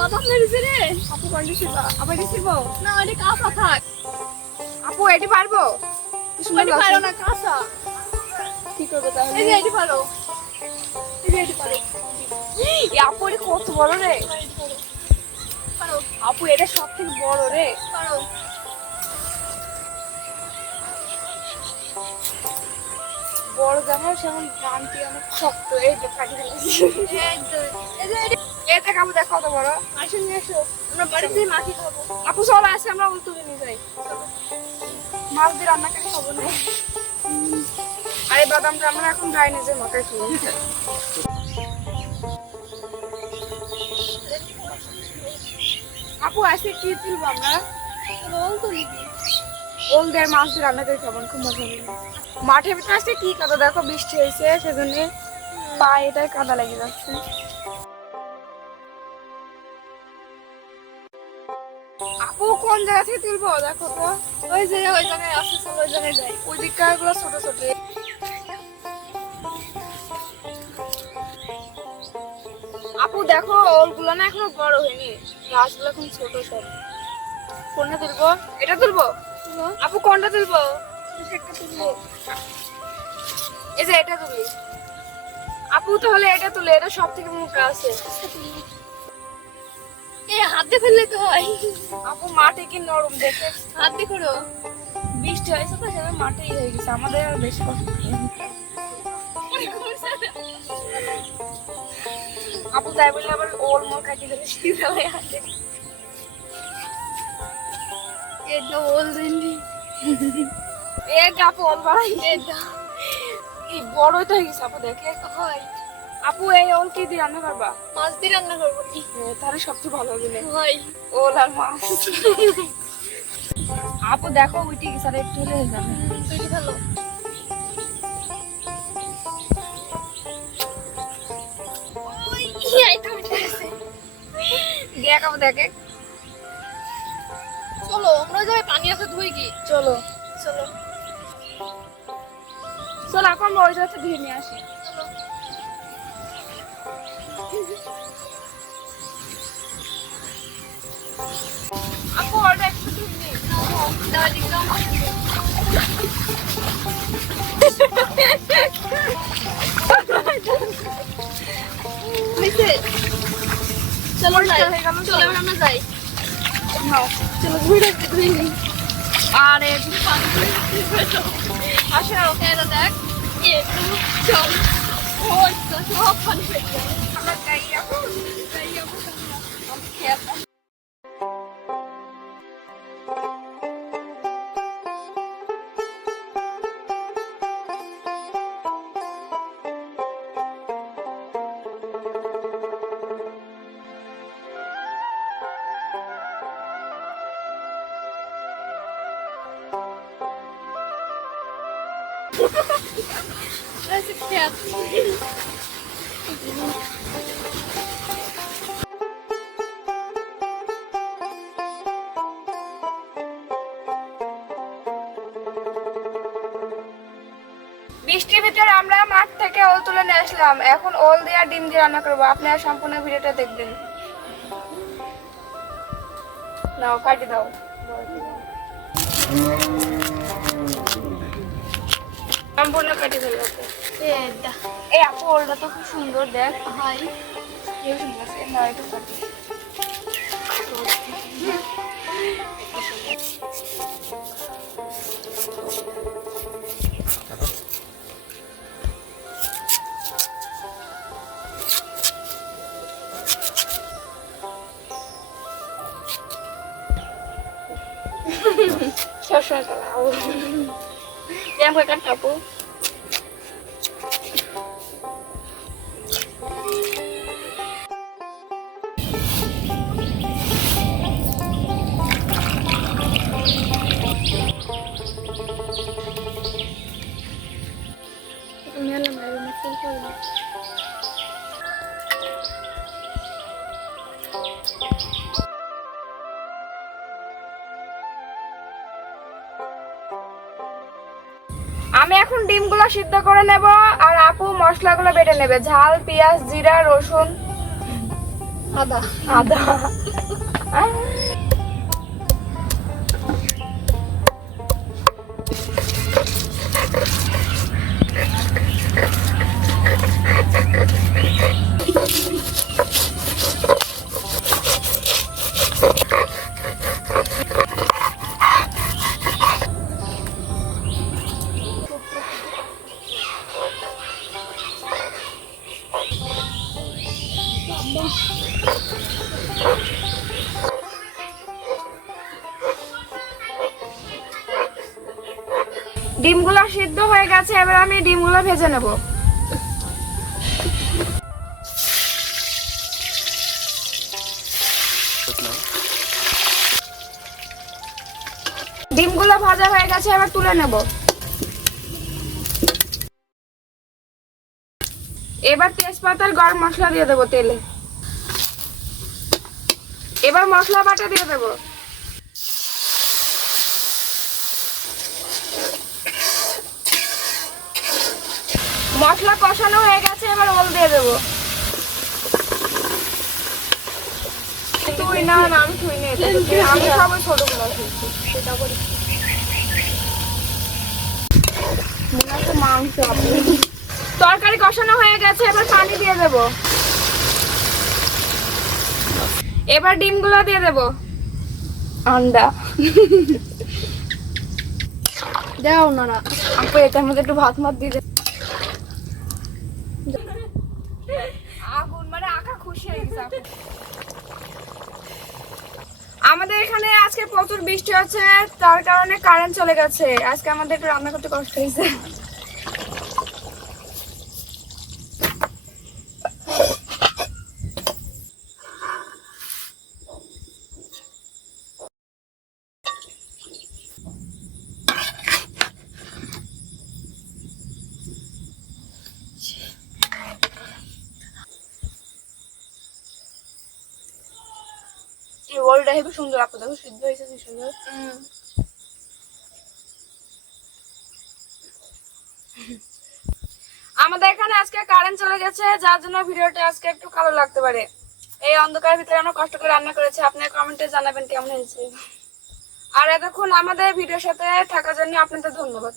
বাদাম মেরেছে রে। আপু কন্ডি ছিবা আবার ছিব না এটা কাঁচা থাক। আপু এটি পারবো এটা পারো না কাঁচা। কি করবে তাহলে এই যে এটা পারো। এই যে এটা পারো। এই আপু এটা কত বড় রে পারো আপু এটা সবথেকে বড় রে পারো। বড় জামা সেমন গানটি অনেক শক্ত এই যে কাটি ফেলেছি এই যে এটা এটা খাবো দেখ কত বড় মাসে নিয়ে এসো। আমরা বাড়িতে মাখি খাবো। আপু চলো আসে আমরা ওই তুলে নিয়ে যাই মাছ দিয়ে রান্না করে খাবো না আর এই বাদামটা আমরা এখন গায়ে নিজে মাখাই খাবো আপু আজকে কি তুলবো আমরা রোল তো নিবি। ওল দিয়ে মাছ দিয়ে রান্না করে খাবো খুব মজা হবে মাঠের ভিতরে আসছে কি কাদা দেখো বৃষ্টি হয়েছে সেজন্য পায়েটায় কাদা লেগে যাচ্ছে আপু কোন জায়গা থেকে তুলবো দেখো তো ওই জায়গায় আসছে চলো ওই জায়গায় যাই। ওই দিককার গুলো ছোট ছোট আপু দেখো ওলগুলো না এখনো বড় হয়নি গাছগুলো এখন ছোট সব কোনটা তুলবো এটা তুলবো আপু কোনটা তুলবো একটা তুলবো। এই যে এটা তুলি আপু তাহলে এটা তুলে এটা সব থেকে মোটা আছে এই হাত দিয়ে ফেললে তো হয়। আপু মাটি কি নরম দেখে হাত দিয়ে করো। বৃষ্টি হয়েছে তো সেটা মাটি হয়ে গেছে আমাদের আর বেশি কষ্ট নেই। আপু তাই বললে আবার ওল মোল কাটি ফেলে শীতে হয়ে হাতে এটা ওল দিননি। এক আপু ওল বাড়াই এটা এই বড়ই তো হয়ে গেছে আপু দেখে হয়। আপু এই ওল কি দিয়ে রান্না করবা মাছ দিয়ে রান্না করবো কি তাহলে সবচেয়ে ভালো হবে না হয়। ওল আর মাছ আপু দেখো উঠে গেছে আর একটু হয়ে যাবে তুই ভালো। ওই এই তো উঠে গেছে। দেখ আপু দেখে চলো আমরা যাই পানি আছে ধুই কি। চলো চলো চলো এখন আমরা ওই জায়গাতে ধুয়ে নিয়ে আসি চলো। আপু ওটা একটু ধুয়ে নিই দাঁড়িয়ে দাও। হয়েছে? চলো যাই। হয়ে গেল তো? চলো এবার আমরা যাই। নাও চলো ধুই নিই। আরে আসো এটা দেখ একটু চল। ওই তো সব পানি হয়ে গেল। আমরা যাই আপু যাই আমরা খেয়ে বৃষ্টির ভিতরে আমরা মাঠ থেকে ওল তুলে নিয়ে আসলাম এখন ওল দিয়ে আর ডিম দিয়ে রান্না করবো আপনারা সম্পূর্ণ ভিডিওটা দেখবেন নাও কাটি দাও সম্পূর্ণ কাটি ফেলো এটা এই আপু ওলটা তো খুব সুন্দর দেখ হয়। কেউ সুন্দর আছে না একটু কাটি সবসময় চালাও ব্যায়াম করে কাটাবো মেলা মেলা ফুল করবো আমি এখন ডিমগুলো সিদ্ধ করে নেব আর আপু মশলাগুলো বেটে নেবে ঝাল পেঁয়াজ জিরা রসুন আদা আদা। ডিমগুলো সিদ্ধ হয়ে গেছে, এবার আমি ডিমগুলো ভেজে নেব। ডিমগুলো ভাজা হয়ে গেছে, এবার তুলে নেব। এবার তেজপাতা আর গরম মশলা দিয়ে দেবো তেলে। এবার মশলা বাটা দিয়ে দেবো। মশলা কষানো হয়ে গেছে, এবার ওল দিয়ে দেবো। তুই না, আমি তুই নে, আমি খাবো ছোটগুলো। মাংস তরকারি কষানো হয়ে গেছে, এবার পানি দিয়ে দেবো। এবার ডিমগুলো দিয়ে দেবো। আন্ডা দাও না। আপু এটার মধ্যে একটু ভাত মাত দিয়ে দে। আগুন মানে আঁকা খুশি হয়ে গেছে আপু। আমাদের এখানে আজকে প্রচুর বৃষ্টি হচ্ছে, তার কারণে কারেন্ট চলে গেছে। আজকে আমাদের একটু রান্না করতে কষ্ট হয়েছে। এই ওলটা হেবি সুন্দর আপু, দেখো সিদ্ধ হয়েছে কি সুন্দর। আমাদের এখানে আজকে কারেন্ট চলে গেছে, যার জন্য ভিডিওটা আজকে একটু কালো লাগতে পারে। এই অন্ধকারের ভিতরে আমরা কষ্ট করে রান্না করেছি, আপনারা কমেন্টে জানাবেন কেমন হয়েছে। আর এতক্ষণ আমাদের ভিডিওর সাথে থাকার জন্য আপনাদের ধন্যবাদ।